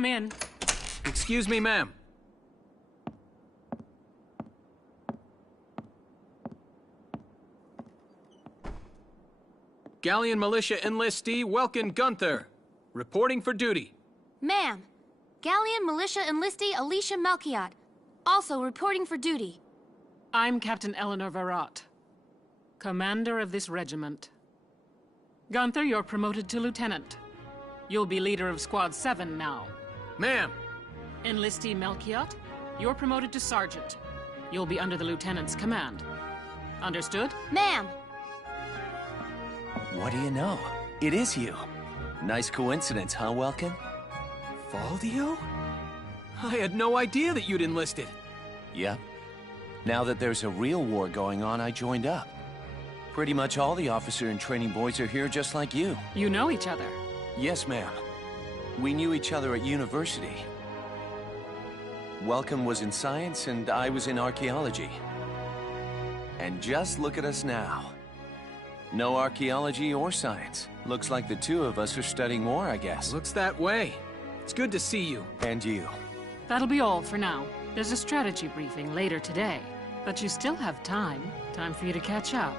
Come in. Excuse me, ma'am. Galleon Militia enlistee Welkin Gunther, reporting for duty. Ma'am, Galleon Militia enlistee Alicia Melchiot, also reporting for duty. I'm Captain Eleanor Varrot, commander of this regiment. Gunther, you're promoted to lieutenant. You'll be leader of Squad 7 now. Ma'am! Enlistee Melchiot, you're promoted to sergeant. You'll be under the lieutenant's command. Understood? Ma'am! What do you know? It is you. Nice coincidence, huh, Welkin? Valdio? I had no idea that you'd enlisted. Yep. Now that there's a real war going on, I joined up. Pretty much all the officer and training boys are here just like you. You know each other? Yes, ma'am. We knew each other at university. Welkin was in science and I was in archaeology. And just look at us now. No archaeology or science. Looks like the two of us are studying war, I guess. Looks that way. It's good to see you. And you. That'll be all for now. There's a strategy briefing later today. But you still have time. Time for you to catch up.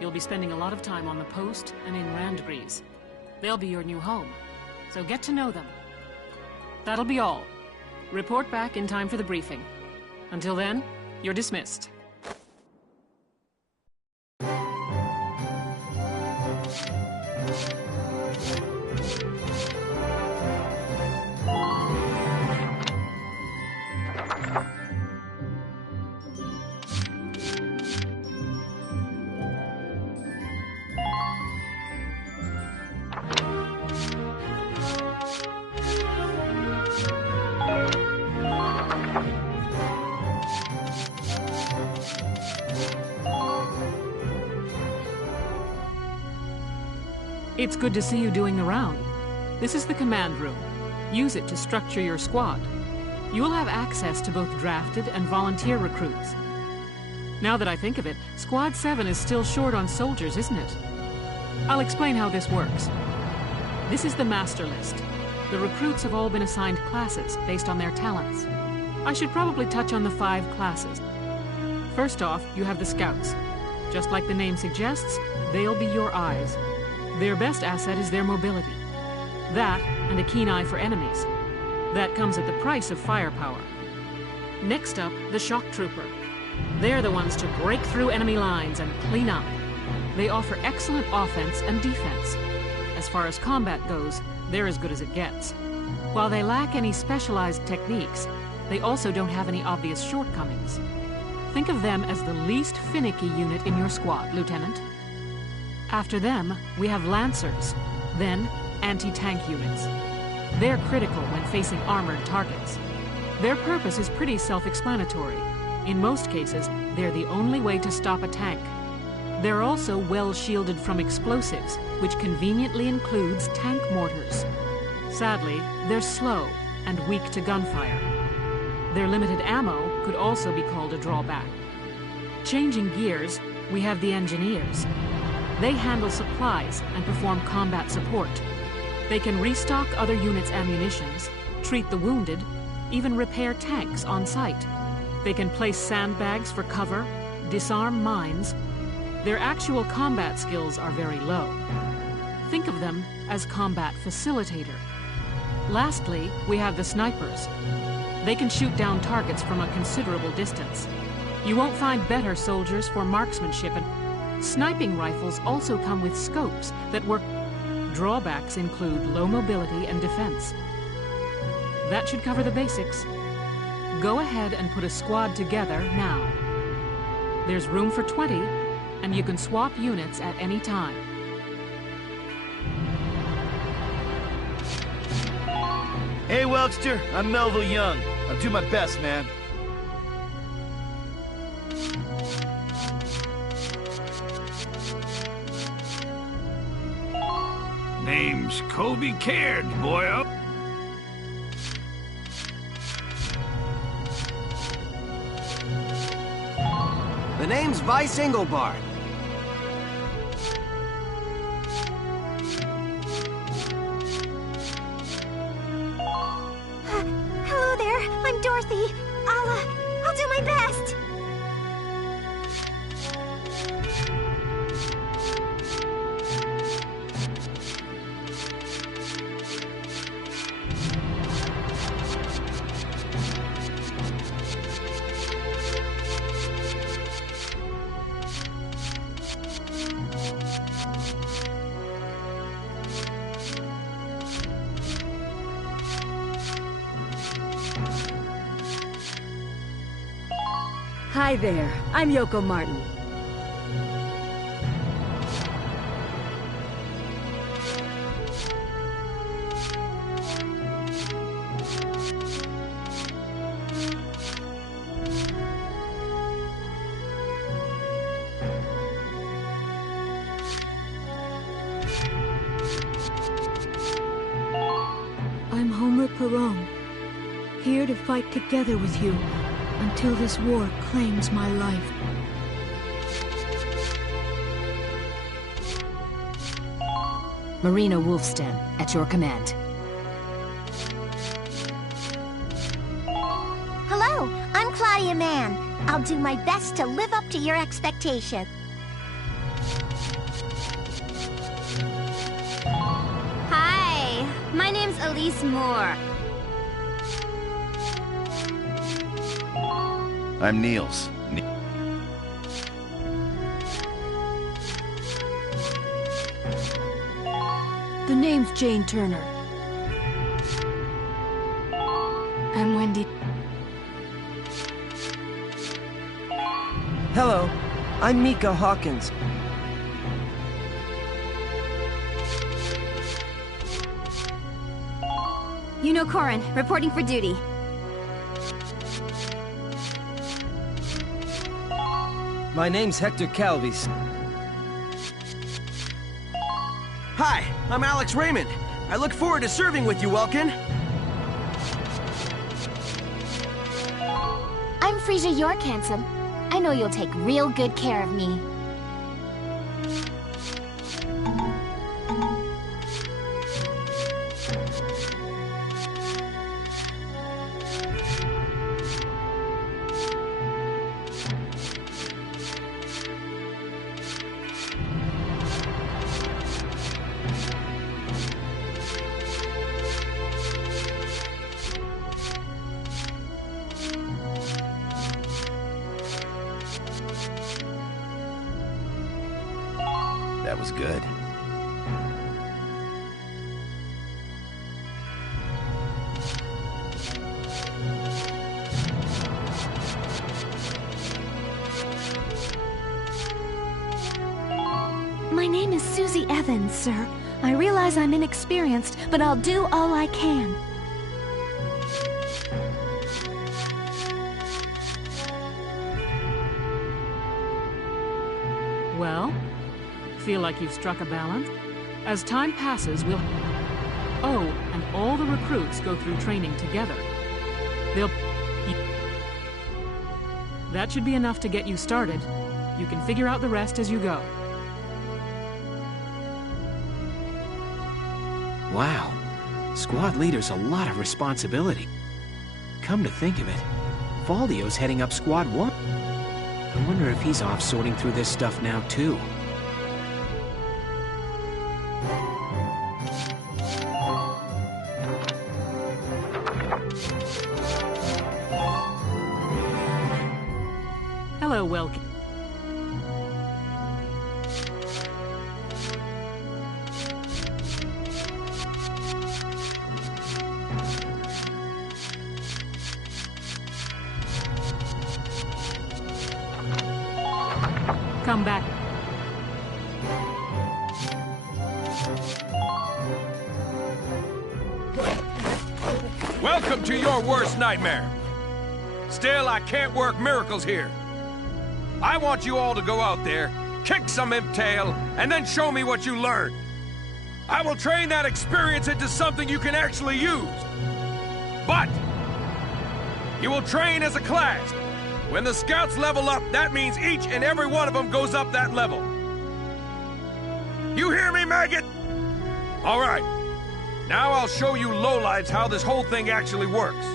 You'll be spending a lot of time on the post and in Randbreeze. They'll be your new home. So get to know them. That'll be all. Report back in time for the briefing. Until then, you're dismissed. It's good to see you doing the round. This is the command room. Use it to structure your squad. You will have access to both drafted and volunteer recruits. Now that I think of it, Squad 7 is still short on soldiers, isn't it? I'll explain how this works. This is the master list. The recruits have all been assigned classes based on their talents. I should probably touch on the 5 classes. First off, you have the scouts. Just like the name suggests, they'll be your eyes. Their best asset is their mobility. That, and a keen eye for enemies. That comes at the price of firepower. Next up, the shock trooper. They're the ones to break through enemy lines and clean up. They offer excellent offense and defense. As far as combat goes, they're as good as it gets. While they lack any specialized techniques, they also don't have any obvious shortcomings. Think of them as the least finicky unit in your squad, Lieutenant. After them, we have Lancers, then anti-tank units. They're critical when facing armored targets. Their purpose is pretty self-explanatory. In most cases, they're the only way to stop a tank. They're also well shielded from explosives, which conveniently includes tank mortars. Sadly, they're slow and weak to gunfire. Their limited ammo could also be called a drawback. Changing gears, we have the Engineers. They handle supplies and perform combat support. They can restock other units' ammunitions, treat the wounded, even repair tanks on site. They can place sandbags for cover, disarm mines. Their actual combat skills are very low. Think of them as combat facilitator. Lastly, we have the snipers. They can shoot down targets from a considerable distance. You won't find better soldiers for marksmanship, and sniping rifles also come with scopes that work. Drawbacks include low mobility and defense. That should cover the basics. Go ahead and put a squad together now. There's room for 20, and you can swap units at any time. Hey, Welchster, I'm Melville Young. I'll do my best, man. Name's Kobe Caird, boy up. The name's Vice Engelbart. Dorothy. I'll do my best. Hi there, I'm Yoko Martin. I'm Homer Perone, here to fight together with you until this war claims my life. Marina Wolfston, at your command. Hello, I'm Claudia Mann. I'll do my best to live up to your expectation. Hi, my name's Elise Moore. I'm Niels. The name's Jane Turner. I'm Wendy. Hello, I'm Mika Hawkins. Yuno Korin, reporting for duty. My name's Hector Calvis. Hi, I'm Alex Raymond. I look forward to serving with you, Welkin. I'm Frisia York-Hansen. I know you'll take real good care of me. That was good. My name is Susie Evans, sir. I realize I'm inexperienced, but I'll do all I can. Well, feel like you've struck a balance? As time passes, we'll... Oh, and all the recruits go through training together. They'll... That should be enough to get you started. You can figure out the rest as you go. Wow. Squad leader's a lot of responsibility. Come to think of it, Faldio's heading up Squad 1. I wonder if he's off sorting through this stuff now, too. Hello, Welkin. Come back. Welcome to your worst nightmare. Still, I can't work miracles here. I want you all to go out there, kick some imp tail, and then show me what you learned. I will train that experience into something you can actually use. But you will train as a class. When the scouts level up, that means each and every one of them goes up that level. You hear me, maggot? All right. Now I'll show you lowlives how this whole thing actually works.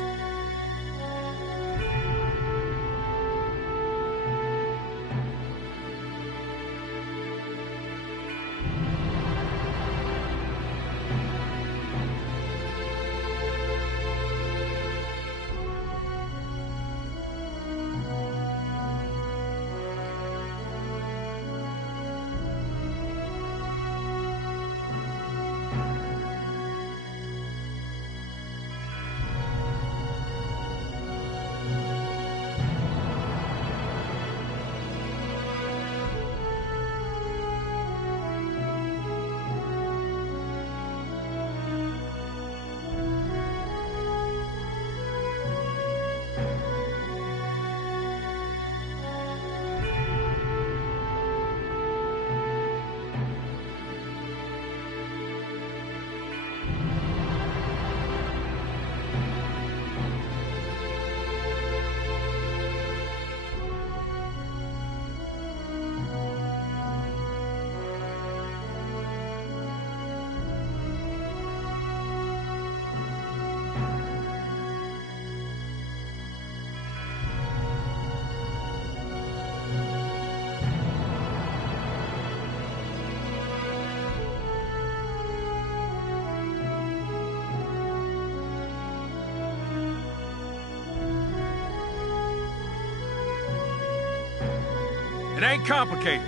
It ain't complicated.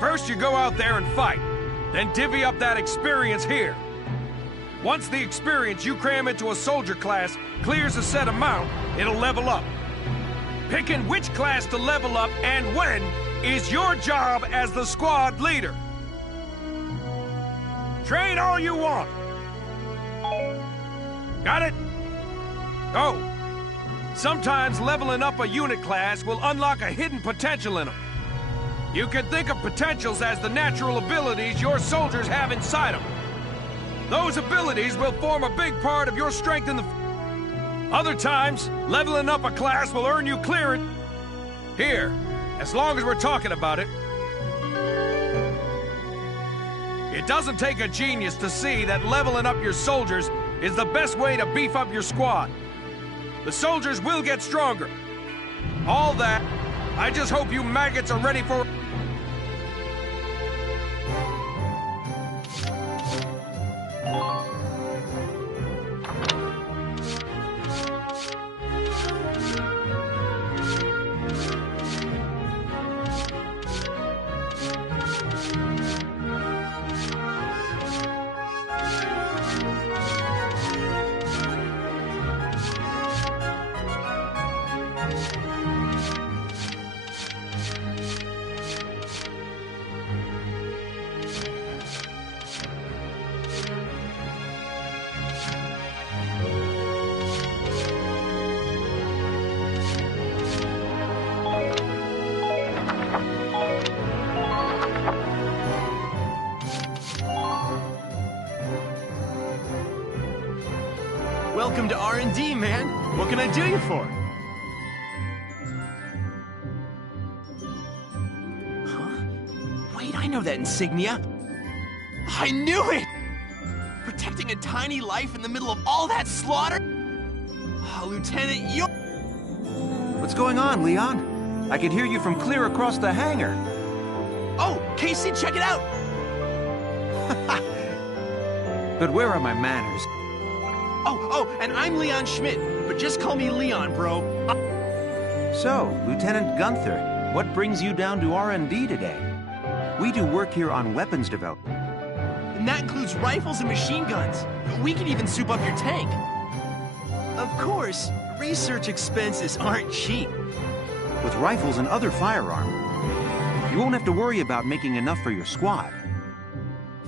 First, you go out there and fight. Then divvy up that experience here. Once the experience you cram into a soldier class clears a set amount, it'll level up. Picking which class to level up and when is your job as the squad leader. Train all you want. Got it? Oh, sometimes leveling up a unit class will unlock a hidden potential in them. You can think of potentials as the natural abilities your soldiers have inside them. Those abilities will form a big part of your strength in the... Other times, leveling up a class will earn you clearance. Here, as long as we're talking about it. It doesn't take a genius to see that leveling up your soldiers is the best way to beef up your squad. The soldiers will get stronger. All that, I just hope you maggots are ready for... Welcome to R&D, man. What can I do you for? Huh? Wait, I know that insignia. I knew it! Protecting a tiny life in the middle of all that slaughter? Oh, Lieutenant, you... What's going on, Leon? I could hear you from clear across the hangar. Oh, Casey, check it out! But where are my manners? Oh, and I'm Leon Schmidt, but just call me Leon, bro. So, Lieutenant Gunther, what brings you down to R&D today? We do work here on weapons development. And that includes rifles and machine guns. We can even soup up your tank. Of course, research expenses aren't cheap. With rifles and other firearms, you won't have to worry about making enough for your squad.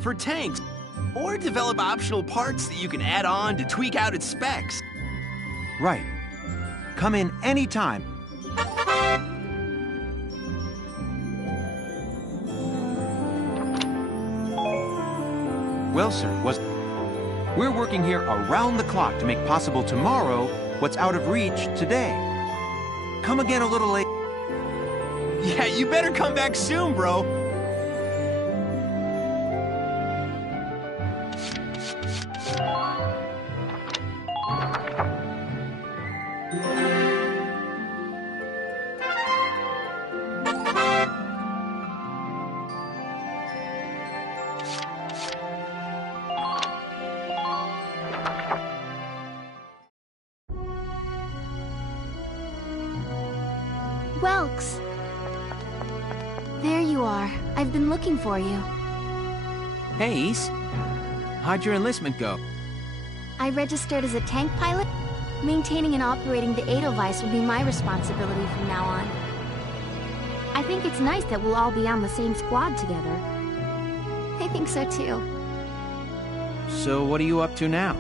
For tanks, or develop optional parts that you can add on to tweak out its specs. Right. Come in anytime. Well, sir, we're working here around the clock to make possible tomorrow what's out of reach today. Come again a little late. Yeah, you better come back soon, bro. Welks! There you are. I've been looking for you. Hey, Ace. How'd your enlistment go? I registered as a tank pilot. Maintaining and operating the Edelweiss will be my responsibility from now on. I think it's nice that we'll all be on the same squad together. I think so too. So what are you up to now?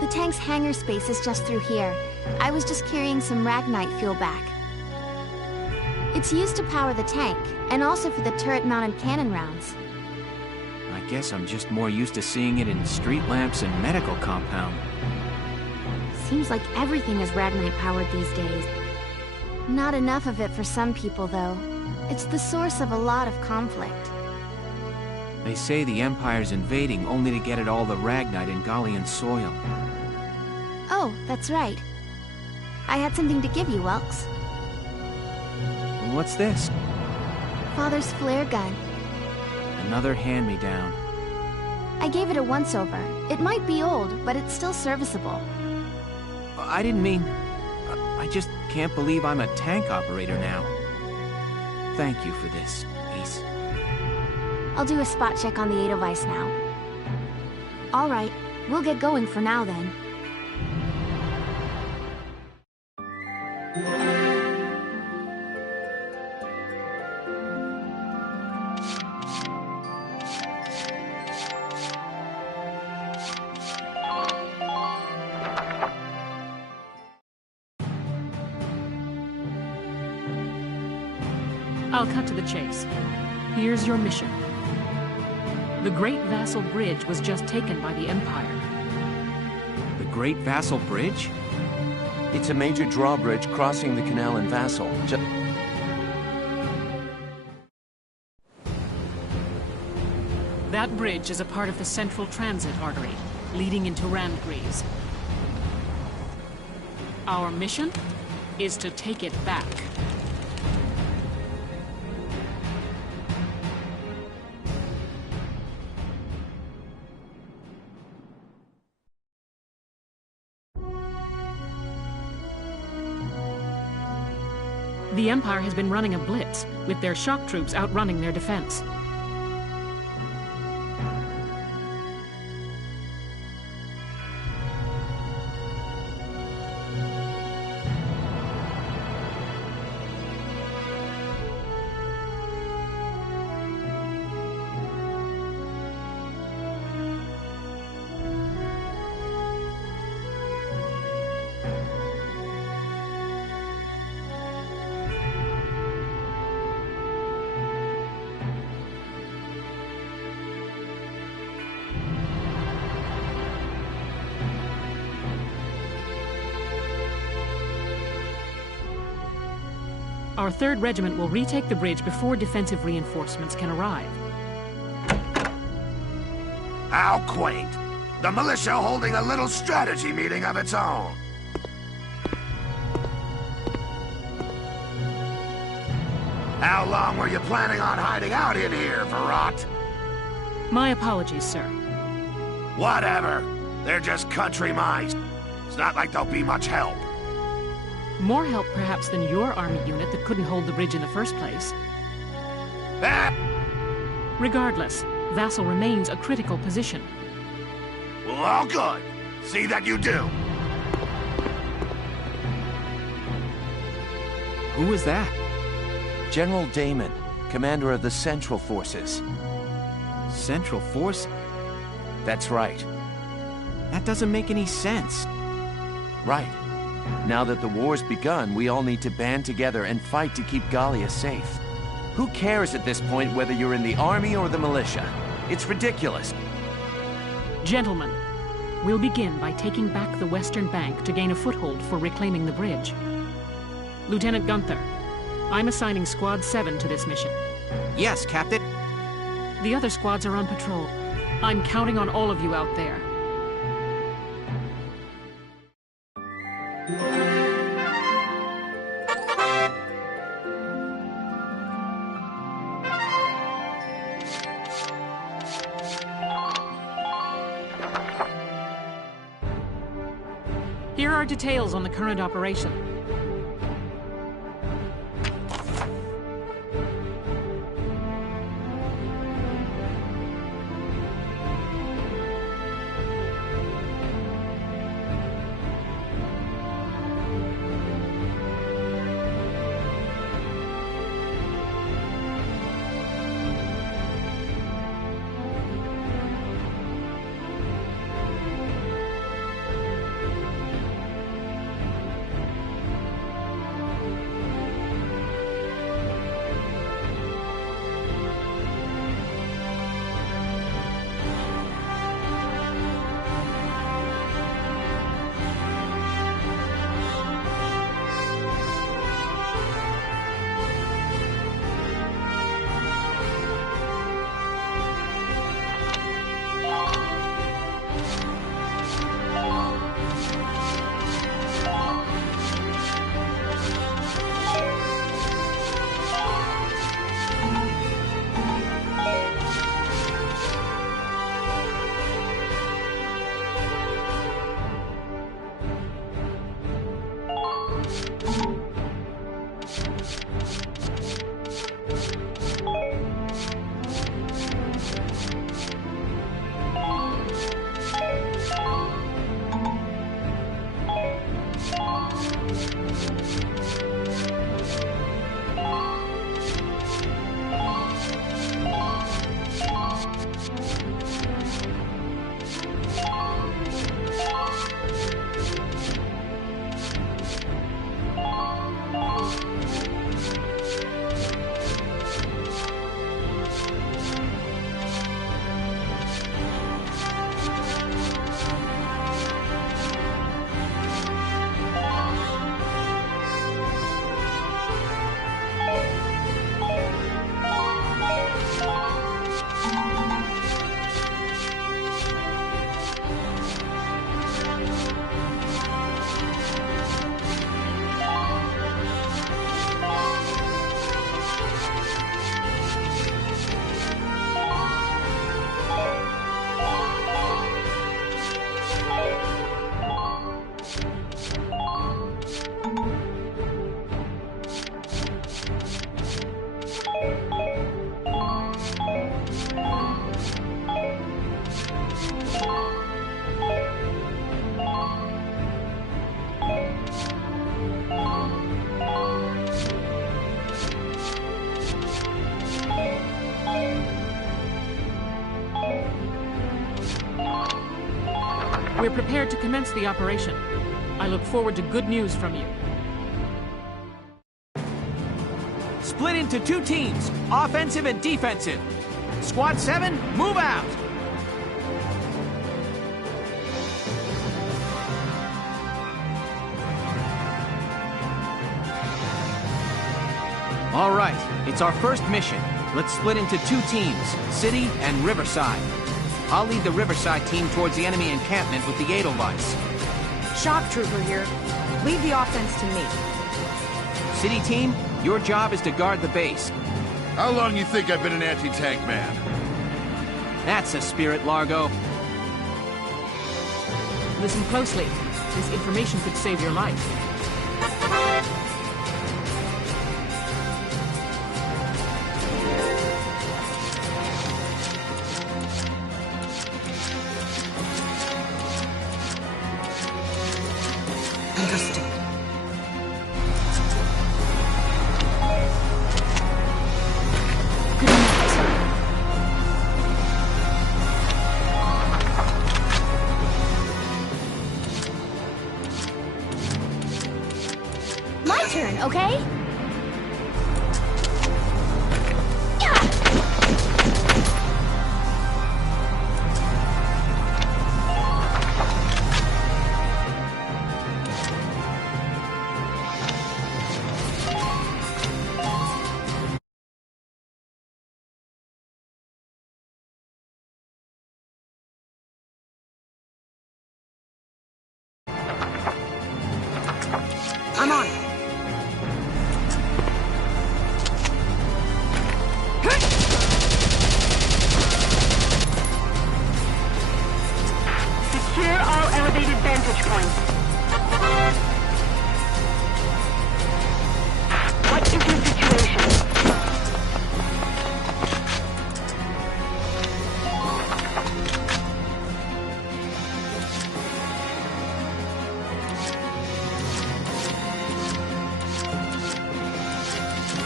The tank's hangar space is just through here. I was just carrying some Ragnite fuel back. It's used to power the tank, and also for the turret-mounted cannon rounds. I guess I'm just more used to seeing it in street lamps and medical compound. Seems like everything is Ragnite-powered these days. Not enough of it for some people, though. It's the source of a lot of conflict. They say the Empire's invading only to get at all the Ragnite in Gallian soil. Oh, that's right. I had something to give you, Welks. What's this? Father's flare gun. Another hand-me-down. I gave it a once-over. It might be old, but it's still serviceable. I didn't mean... I just can't believe I'm a tank operator now. Thank you for this, Ace. I'll do a spot check on the Edelweiss now. All right, we'll get going for now then. I'll cut to the chase. Here's your mission. The Great Vassal Bridge was just taken by the Empire. The Great Vassal Bridge? It's a major drawbridge crossing the canal in Vassal. That bridge is a part of the Central Transit Artery, leading into Randgreaves. Our mission is to take it back. The Empire has been running a blitz, with their shock troops outrunning their defense. Our 3rd Regiment will retake the bridge before defensive reinforcements can arrive. How quaint. The militia holding a little strategy meeting of its own. How long were you planning on hiding out in here, Verrot? My apologies, sir. Whatever. They're just country mice. It's not like they'll be much help. More help, perhaps, than your army unit that couldn't hold the bridge in the first place. Regardless, Vassal remains a critical position. Well, all good. See that you do. Who was that? General Damon, commander of the Central Forces. Central Force? That's right. That doesn't make any sense. Right. Now that the war's begun, we all need to band together and fight to keep Gallia safe. Who cares at this point whether you're in the army or the militia? It's ridiculous. Gentlemen, we'll begin by taking back the western bank to gain a foothold for reclaiming the bridge. Lieutenant Gunther, I'm assigning Squad 7 to this mission. Yes, Captain. The other squads are on patrol. I'm counting on all of you out there. Here are details on the current operation. We're prepared to commence the operation. I look forward to good news from you. Split into 2 teams, offensive and defensive. Squad 7, move out! All right, it's our first mission. Let's split into 2 teams, City and Riverside. I'll lead the Riverside team towards the enemy encampment with the Edelweiss. Shock Trooper here. Lead the offense to me. City team, your job is to guard the base. How long you think I've been an anti-tank man? That's a spirit, Largo. Listen closely. This information could save your life. Understood. Good night. My turn, okay? I'm on it. Secure all elevated vantage points. What is your situation?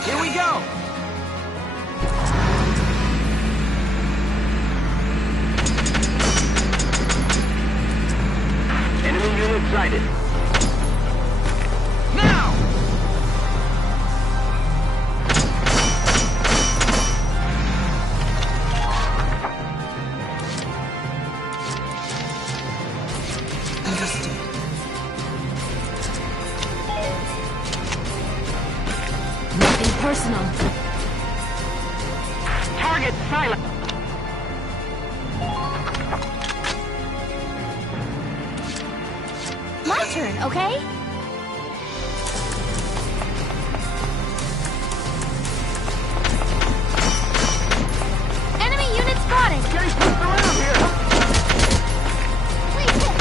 Here we go! Enemy unit sighted. Now! Understood. Nothing personal. Target silent. My turn, okay? Enemy unit spotted! Getting pushed around here. Please hit!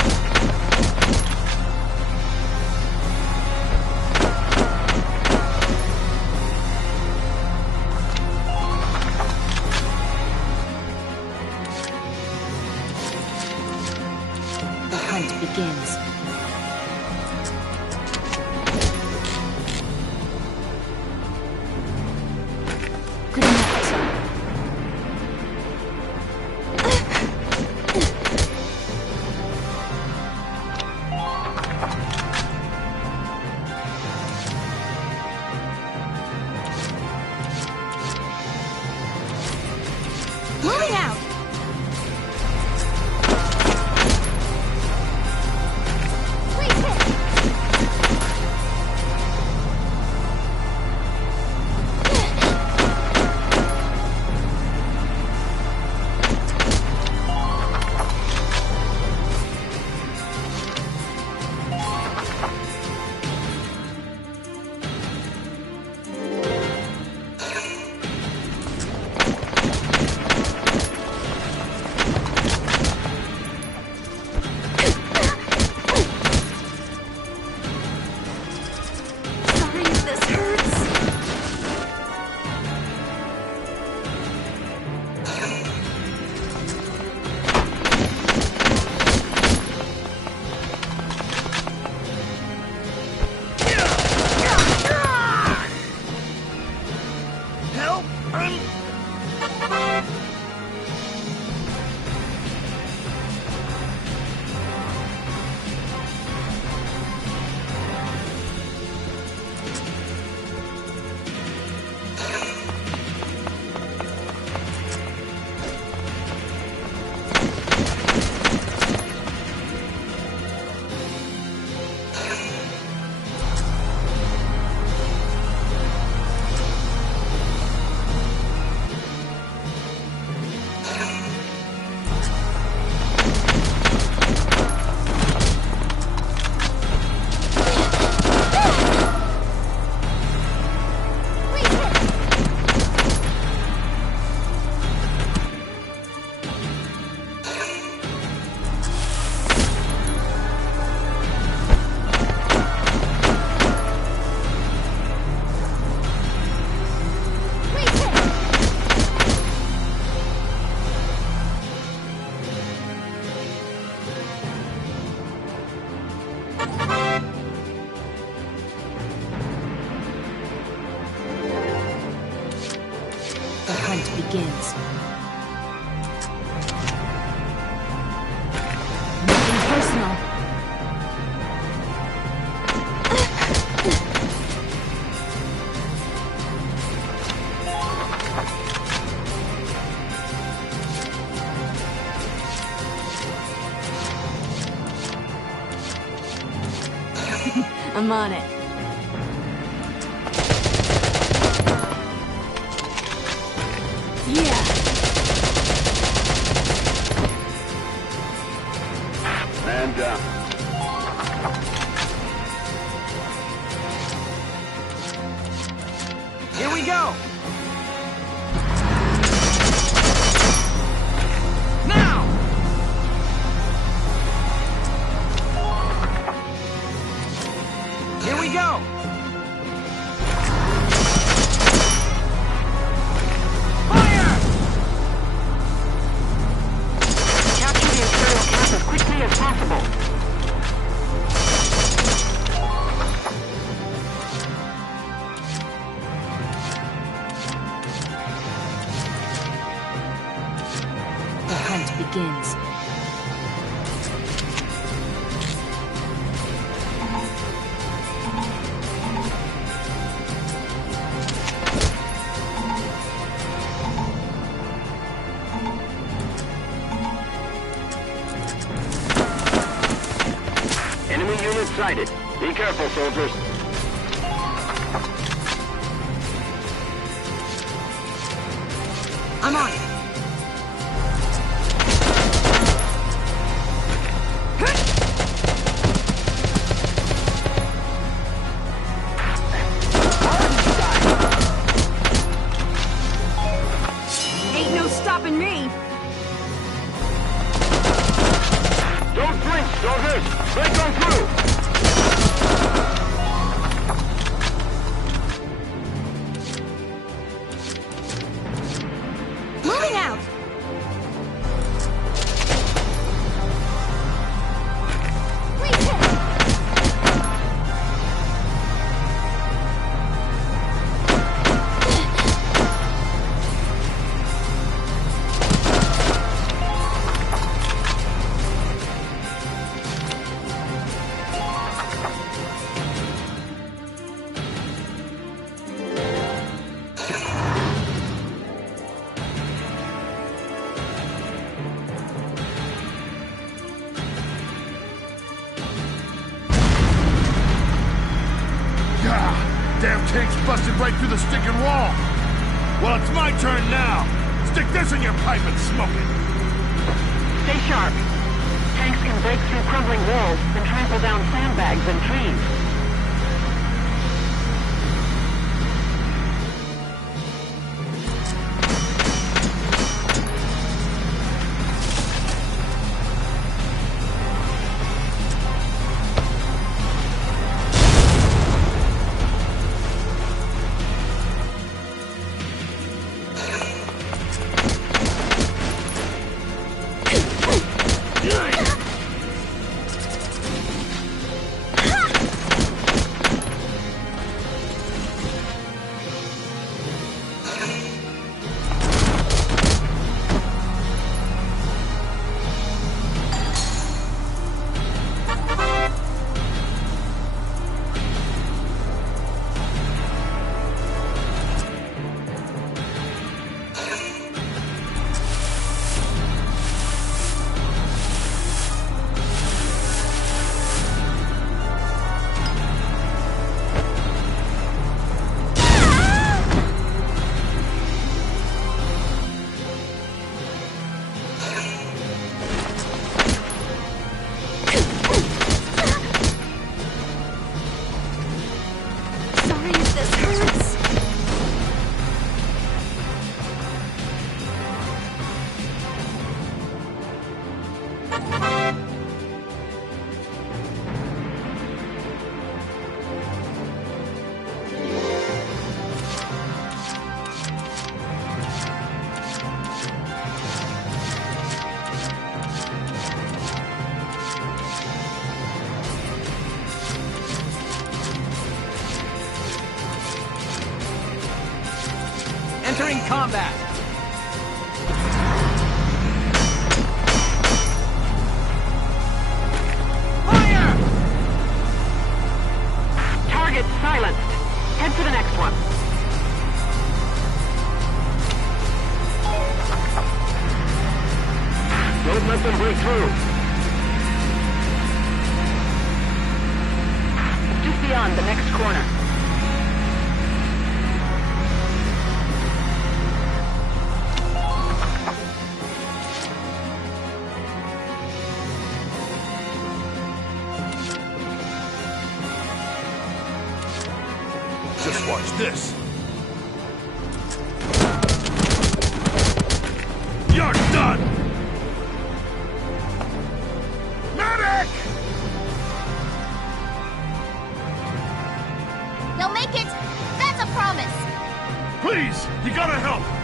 The hunt begins. hunt begins. Nothing personal. I'm on it. Yeah. Man down. Here we go! Now! Here we go! Fire! Capture the Imperial camp as quickly as possible. The hunt begins. Enemy unit sighted. Be careful, soldiers. I'm on it. Ain't no stopping me. Don't flinch, soldiers! Break on through! Moving out! Please hit! Damn tank's busted right through the stinking wall. Well, it's my turn now. Stick this in your pipe and smoke it. Stay sharp. Tanks can break through crumbling walls and trample down sandbags and trees. Entering combat. Silenced. Head for the next one. Don't let them break through. Just beyond the next corner. Just watch this. You're done! Medic! They'll make it! That's a promise! Please, you gotta help!